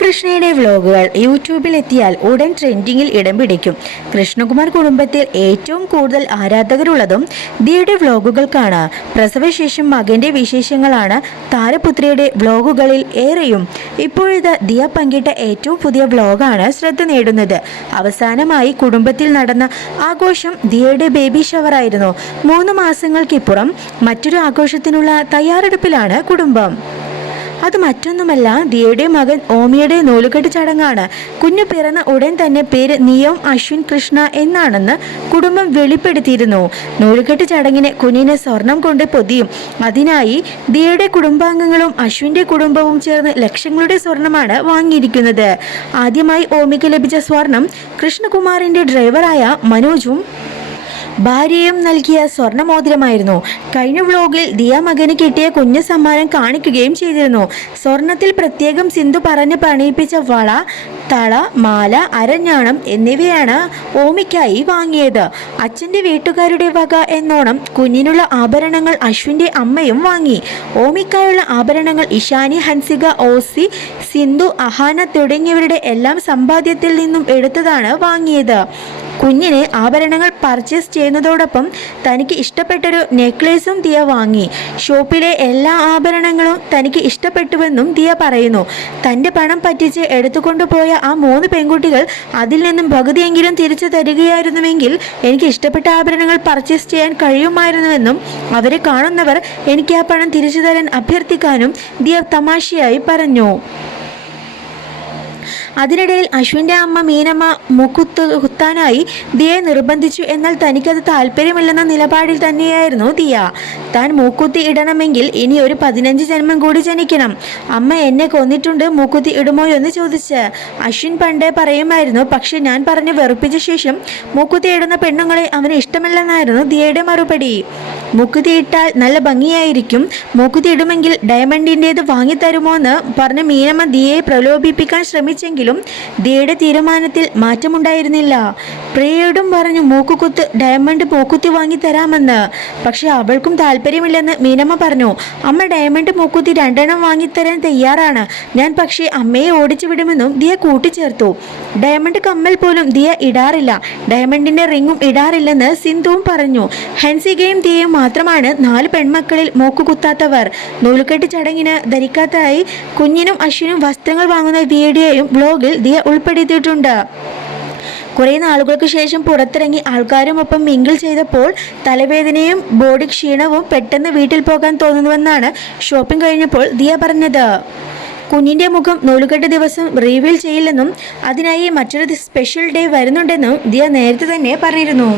കൃഷ്ണയുടെ വ്ലോഗുകൾ യൂട്യൂബിൽ എത്തിയാൽ ഉടൻ ട്രെൻഡിങ്ങിൽ ഇടം പിടിക്കും. കൃഷ്ണകുമാർ കുടുംബത്തിൽ ഏറ്റവും കൂടുതൽ ആരാധകരുള്ളതും ദിയുടെ വ്ലോഗുകൾക്കാണ്. പ്രസവശേഷം മകന്റെ വിശേഷങ്ങളാണ് താരപുത്രിയുടെ വ്ലോഗുകളിൽ ഏറെയും. ഇപ്പോഴിത് ദിയ പങ്കിട്ട ഏറ്റവും പുതിയ വ്ലോഗാണ് ശ്രദ്ധ നേടുന്നത്. അവസാനമായി കുടുംബത്തിൽ നടന്ന ആഘോഷം ദിയയുടെ ബേബി ഷവറായിരുന്നു മൂന്ന് മാസങ്ങൾക്കിപ്പുറം മറ്റൊരു ആഘോഷത്തിനുള്ള തയ്യാറെടുപ്പിലാണ് കുടുംബം. അത് മറ്റൊന്നുമല്ല ദിയയുടെ മകൻ ഓമിയുടെ നൂലുകെട്ട് ചടങ്ങാണ്. കുഞ്ഞു പിറന്ന ഉടൻ തന്നെ പേര് നിയോം അശ്വിൻ കൃഷ്ണ എന്നാണെന്ന് കുടുംബം വെളിപ്പെടുത്തിയിരുന്നു. നൂലുകെട്ട് ചടങ്ങിന് കുഞ്ഞിനെ സ്വർണം കൊണ്ട് പൊതിയും. അതിനായി ദിയയുടെ കുടുംബാംഗങ്ങളും അശ്വിന്റെ കുടുംബവും ചേർന്ന് ലക്ഷങ്ങളുടെ സ്വർണമാണ് വാങ്ങിയിരിക്കുന്നത്. ആദ്യമായി ഓമിക്ക് ലഭിച്ച സ്വർണം കൃഷ്ണകുമാറിന്റെ ഡ്രൈവറായ മനോജും ഭാര്യയും നൽകിയ സ്വർണമോതിരമായിരുന്നു കഴിഞ്ഞ വ്ലോഗിൽ ദിയ മകന് കിട്ടിയ കുഞ്ഞു സമ്മാനം കാണിക്കുകയും ചെയ്തിരുന്നു. സ്വർണത്തിൽ പ്രത്യേകം സിന്ധു പറഞ്ഞ് പണിയിപ്പിച്ച വള തള മാല അരഞ്ഞാണം എന്നിവയാണ് ഓമിക്കായി വാങ്ങിയത്. അച്ഛന്റെ വീട്ടുകാരുടെ വക എന്നോണം കുഞ്ഞിനുള്ള ആഭരണങ്ങൾ അശ്വിന്റെ അമ്മയും വാങ്ങി. ഓമിക്കായുള്ള ആഭരണങ്ങൾ ഇഷാനി ഹൻസിക ഓസി സിന്ധു അഹാന തുടങ്ങിയവരുടെ എല്ലാം സമ്പാദ്യത്തിൽ നിന്നും എടുത്തതാണ് വാങ്ങിയത്. കുഞ്ഞിന് ആഭരണങ്ങൾ പർച്ചേസ് ചെയ്യുന്നതോടൊപ്പം തനിക്ക് ഇഷ്ടപ്പെട്ടൊരു നെക്ലേസും ദിയ വാങ്ങി. ഷോപ്പിലെ എല്ലാ ആഭരണങ്ങളും തനിക്ക് ഇഷ്ടപ്പെട്ടുവെന്നും ദിയ പറയുന്നു. തന്റെ പണം പറ്റിച്ച് എടുത്തുകൊണ്ടുപോയ ആ മൂന്ന് പെൺകുട്ടികൾ അതിൽ നിന്നും പകുതിയെങ്കിലും തിരിച്ചു തരികയായിരുന്നുവെങ്കിൽ എനിക്ക് ഇഷ്ടപ്പെട്ട ആഭരണങ്ങൾ പർച്ചേസ് ചെയ്യാൻ കഴിയുമായിരുന്നുവെന്നും അവരെ കാണുന്നവർ എനിക്ക് ആ പണം തിരിച്ചു തരാൻ അഭ്യർത്ഥിക്കാനും ദിയ തമാശയായി പറഞ്ഞു. അതിനിടയിൽ അശ്വിന്റെ അമ്മ മീനമ്മ മുക്കുത്ത് കുത്താനായി ദിയെ നിർബന്ധിച്ചു. എന്നാൽ തനിക്കത് താല്പര്യമില്ലെന്ന നിലപാടിൽ തന്നെയായിരുന്നു ദിയ. താൻ മൂക്കുത്തി ഇടണമെങ്കിൽ ഇനി ഒരു പതിനഞ്ച് ജന്മം കൂടി ജനിക്കണം. അമ്മ എന്നെ കൊന്നിട്ടുണ്ട് മൂക്കുത്തി ഇടുമോ എന്ന് ചോദിച്ച്. അശ്വിൻ പണ്ടേ പറയുമായിരുന്നു പക്ഷെ ഞാൻ പറഞ്ഞ് വെറുപ്പിച്ച ശേഷം മൂക്കുത്തി ഇടുന്ന പെണ്ണുങ്ങളെ അവന് ഇഷ്ടമല്ലെന്നായിരുന്നു ദിയയുടെ മറുപടി. മൂക്കുത്തി ഇട്ടാൽ നല്ല ഭംഗിയായിരിക്കും. മുക്കുതി ഇടുമെങ്കിൽ ഡയമണ്ടിന്റേത് വാങ്ങിത്തരുമോ എന്ന് പറഞ്ഞ് മീനമ്മ ദിയെ പ്രലോഭിപ്പിക്കാൻ ശ്രമിച്ചെങ്കിലും ദിയയുടെ തീരുമാനത്തിൽ മാറ്റമുണ്ടായിരുന്നില്ല. പ്രിയയോടും പറഞ്ഞു മൂക്കുകുത്ത് ഡയമണ്ട് മൂക്കുത്തി വാങ്ങി തരാമെന്ന് പക്ഷെ അവൾക്കും താല്പര്യമില്ലെന്ന് മീനമ്മ പറഞ്ഞു അമ്മ ഡയമണ്ട് മൂക്കുത്തി രണ്ടെണ്ണം വാങ്ങിത്തരാൻ തയ്യാറാണ്. ഞാൻ പക്ഷേ അമ്മയെ ഓടിച്ചു വിടുമെന്നും ദിയ കൂട്ടിച്ചേർത്തു. ഡയമണ്ട് കമ്മൽ പോലും ദിയ ഇടാറില്ല. ഡയമണ്ടിന്റെ റിങ്ങും ഇടാറില്ലെന്ന് സിന്ധുവും പറഞ്ഞു. ഹെൻസികയും ദിയയും മാത്രമാണ് നാല് പെൺമക്കളിൽ മൂക്കുകുത്താത്തവർ. നൂലുകെട്ട് ചടങ്ങിന് ധരിക്കാത്തതായി കുഞ്ഞിനും അശ്വിനും വസ്ത്രങ്ങൾ വാങ്ങുന്ന വീഡിയോയും ബ്ലോഗിൽ ദിയ ഉൾപ്പെടുത്തിയിട്ടുണ്ട്. കുറേ നാളുകൾക്ക് ശേഷം പുറത്തിറങ്ങി ആൾക്കാരുമൊപ്പം മിങ്കിൾ ചെയ്തപ്പോൾ തലവേദനയും ബോഡി ക്ഷീണവും പെട്ടെന്ന് വീട്ടിൽ പോകാൻ തോന്നുന്നുവെന്നാണ് ഷോപ്പിംഗ് കഴിഞ്ഞപ്പോൾ ദിയ പറഞ്ഞത്. കുഞ്ഞിന്റെ മുഖം നൂലുകെട്ട് ദിവസം റിവീൽ ചെയ്യില്ലെന്നും അതിനായി മറ്റൊരു സ്പെഷ്യൽ ഡേ വരുന്നുണ്ടെന്നും ദിയ നേരത്തെ തന്നെ പറഞ്ഞിരുന്നു.